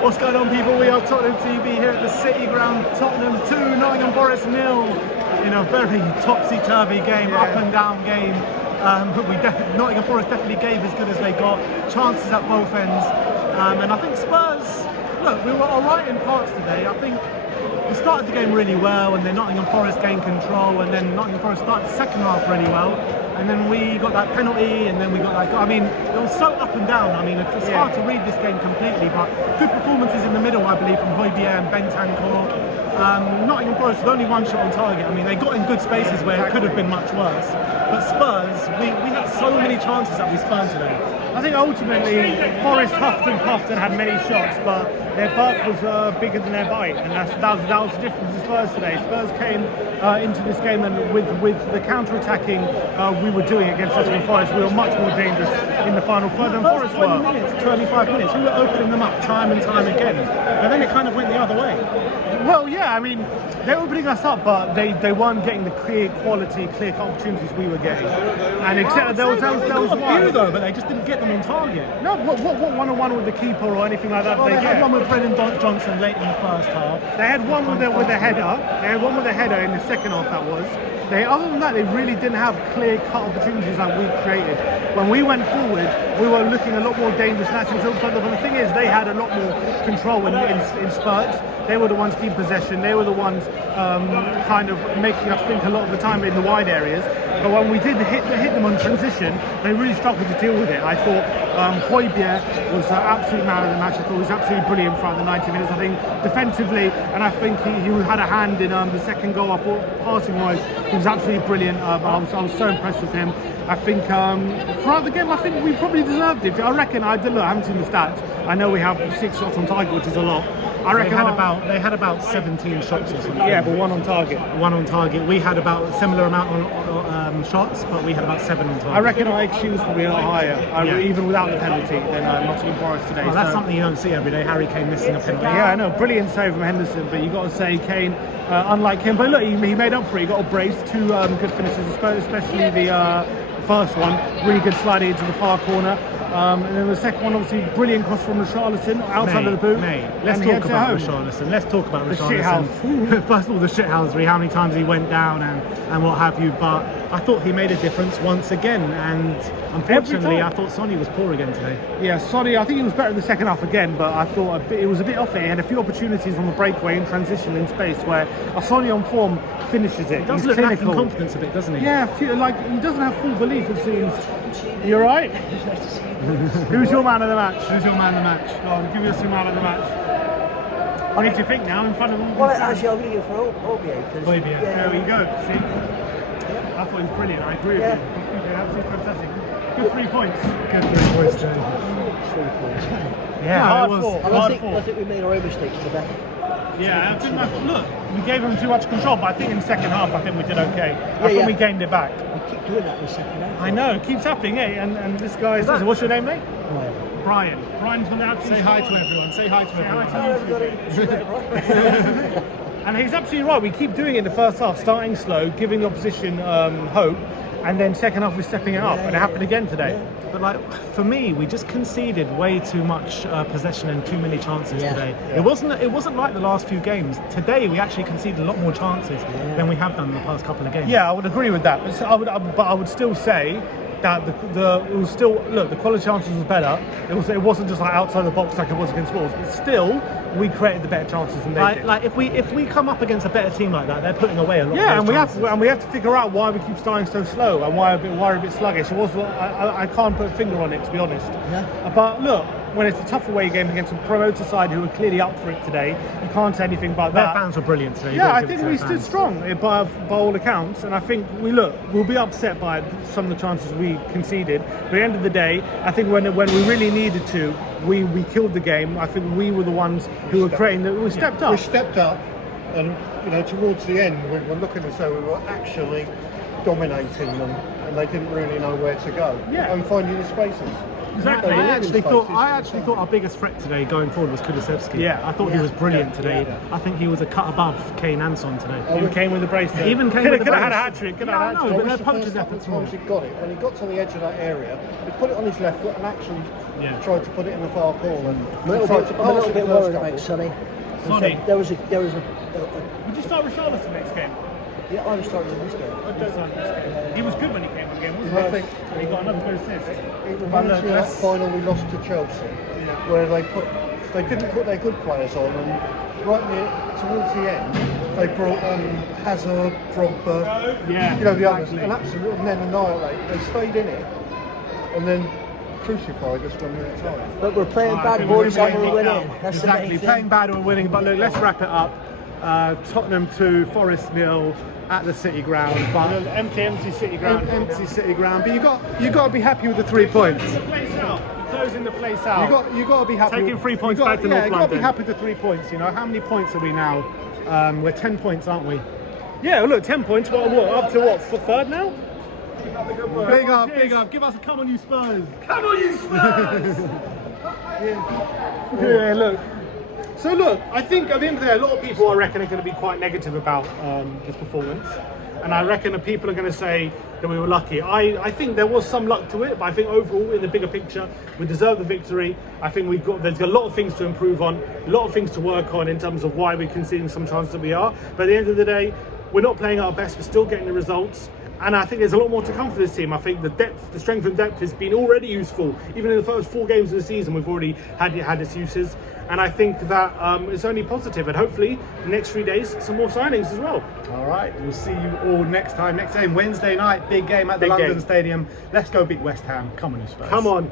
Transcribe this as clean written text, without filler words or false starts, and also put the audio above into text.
What's going on, people? We are Tottenham TV here at the City Ground. Tottenham 2, Nottingham Forest 0 in a very topsy-turvy game, up and down game. Nottingham Forest definitely gave as good as they got, chances at both ends. And I think Spurs, look, we were alright in parts today. I think we started the game really well, and then Nottingham Forest gained control, and then Nottingham Forest started the second half really well. And then we got that penalty, and then we got that. I mean, it was so up and down. I mean, it's hard to read this game completely, but good performances in the middle, I believe, from Højbjerg and Bentancur. Nottingham Forest with only one shot on target. I mean, they got in good spaces where it could have been much worse. But Spurs, we had so many chances that we spurned today. I think ultimately Forest huffed and puffed and had many shots, but their bark was bigger than their bite, and that was the difference to Spurs today. Spurs came into this game, and with the counter-attacking we were doing against Nottingham Forest, we were much more dangerous in the final third than Forest were. 20 minutes, 25 minutes, we were opening them up time and time again, but then it kind of went the other way. Well, yeah, I mean, they were opening us up, but they weren't getting the clear opportunities we were getting. And except there was a few though, but they just didn't get them on target. No, what one-on-one with the keeper or anything like that? Well, they had one with Brennan Johnson late in the first half. They had one with a header. They had one with a header in the second half. That was. Other than that, they really didn't have clear-cut opportunities like we created. When we went forward, we were looking a lot more dangerous. But the thing is, they had a lot more control in spurts. They were the ones keeping possession. They were the ones kind of making us think a lot of the time in the wide areas. But when we did hit them on transition, they really struggled to deal with it. I thought Højbjerg was absolute man of the match. I thought he was absolutely brilliant throughout the 90 minutes. I think defensively, and I think he had a hand in the second goal. I thought passing-wise, he was absolutely brilliant. But I was so impressed with him. I think throughout the game, I think we probably deserved it. I reckon, I haven't seen the stats. I know we have 6 shots on target, which is a lot. I reckon they had about 17 shots or something. Yeah, but one on target. One on target. We had about a similar amount on shots, but we had about 7 on target. I reckon our XG was probably a lot higher, even without the penalty, than Nottingham Forest today. Well, that's something you don't see every day. Harry Kane missing a penalty. Yeah, I know. Brilliant save from Henderson, but you got to say Kane, unlike him, but look, he made up for it. He got a brace, 2 good finishes, especially the first one, really good sliding into the far corner. And then the second one, obviously, brilliant cross from Richarlison outside of the boot. Let's talk about Richarlison. Let's talk about Richarlison. First of all, the shithousery, how many times he went down and what have you. But I thought he made a difference once again. And unfortunately, I thought Sonny was poor again today. Yeah, Sonny, I think he was better in the second half again, but I thought it was a bit off it. He had a few opportunities on the breakaway in transition in space where Sonny on form finishes it. He does look lacking confidence a bit, doesn't he? Yeah, like he doesn't have full belief, it seems. You all right? Who's your man of the match? Who's your man of the match? Go on, give us your man of the match. I need to think now in front of all. Well, actually, I'm going to go for Højbjerg. Højbjerg. There we go. See? Yeah. I thought he was brilliant. I agree with you. Absolutely fantastic. Good 3 points. Good 3 points, Joe. 3 points. Yeah, hard it fought. I think we made our own mistakes for that. Yeah, I think look, we gave them too much control, but I think in the second half, I think we did okay. I think we gained it back. We keep doing that in the second half. I know, it keeps happening, eh? And this guy is, what's your name, mate? Brian. Brian's from the absolute. Say hi to everyone. Say hi to everyone. And he's absolutely right. We keep doing it in the first half, starting slow, giving the opposition hope, and then second half we're stepping it up, and it happened again today. But like for me, we just conceded way too much possession and too many chances today. Yeah. It wasn't like the last few games. Today we actually conceded a lot more chances than we have done in the past couple of games. Yeah, I would agree with that. But I would still say that it was still, look, the quality chances was better. It wasn't just like outside the box like it was against Wolves, but still we created the better chances than they did. Like if we come up against a better team like that, they're putting away a lot. Yeah, of those and we have to figure out why we keep starting so slow and why we're a bit sluggish. I can't put a finger on it, to be honest. Yeah. But look, when it's a tough away game against a promoter side who are clearly up for it today, you can't say anything about that. Their fans were brilliant today. Yeah, I think we stood strong by all accounts, and I think we'll be upset by some of the chances we conceded. But at the end of the day, I think when we really needed to, we killed the game. I think we were the ones who were creating we stepped up. We stepped up, and towards the end, we were looking as though we were actually dominating them, and they didn't really know where to go. Yeah. And finding the spaces. Exactly. They're I living actually thought our biggest threat today going forward was Kulusevski. Yeah. I thought he was brilliant today. Yeah. I think he was a cut above Kane and Son today. Even came with the brace. Though. Even came could with the have had a brace. hat trick. Could Yeah, have I had a know, hat but trick. they're The punches first couple efforts of times he got it, when he got to the edge of that area, he put it on his left foot and actually tried to put it in the far corner. I'm a little bit worried about Sonny. Sonny. There was a Would you start with Richarlison next game? yeah, I was starting in this game. I don't know this game. He was good when he came on the game, wasn't I he? think He got another good assist. it reminds me of that final we lost to Chelsea, where they didn't put their good players on, and right near towards the end they brought on Hazard, Drogba, Yeah, you know, the others, exactly. and absolutely and then annihilate. They stayed in it, and then crucified us when we retired. But we're playing I bad think boys we're and we're winning winning. now. That's the Exactly, main playing thing. bad and winning. But look, let's wrap it up. Tottenham 2, Forest 0 at the City Ground. But empty City ground. empty City Ground. But you got to be happy with the 3 points. The place out. Closing the place out. You got to be happy. Taking 3 points you got, back to yeah, North you got to be London. happy with the 3 points. You know, how many points are we now? We're 10 points, aren't we? Yeah, look, 10 points. What? Up to what? For third now? Big up, big up. Give us a come on, you Spurs. Come on, you Spurs. Yeah, look. So look, I think at the end of the day, a lot of people I reckon are going to be quite negative about this performance, and I reckon that people are going to say that we were lucky. I think there was some luck to it, but I think overall, in the bigger picture, we deserve the victory. I think there's a lot of things to improve on, a lot of things to work on in terms of why we're conceding some chances that we are. But at the end of the day, we're not playing our best. We're still getting the results. And I think there's a lot more to come for this team. I think the strength and depth has been already useful. Even in the first 4 games of the season, we've already had its uses. And I think that it's only positive. And hopefully, the next 3 days, some more signings as well. All right, we'll see you all next time. Next game, Wednesday night, big game at the Big London game. Stadium. Let's go beat West Ham. Come on, you Spurs. Come on.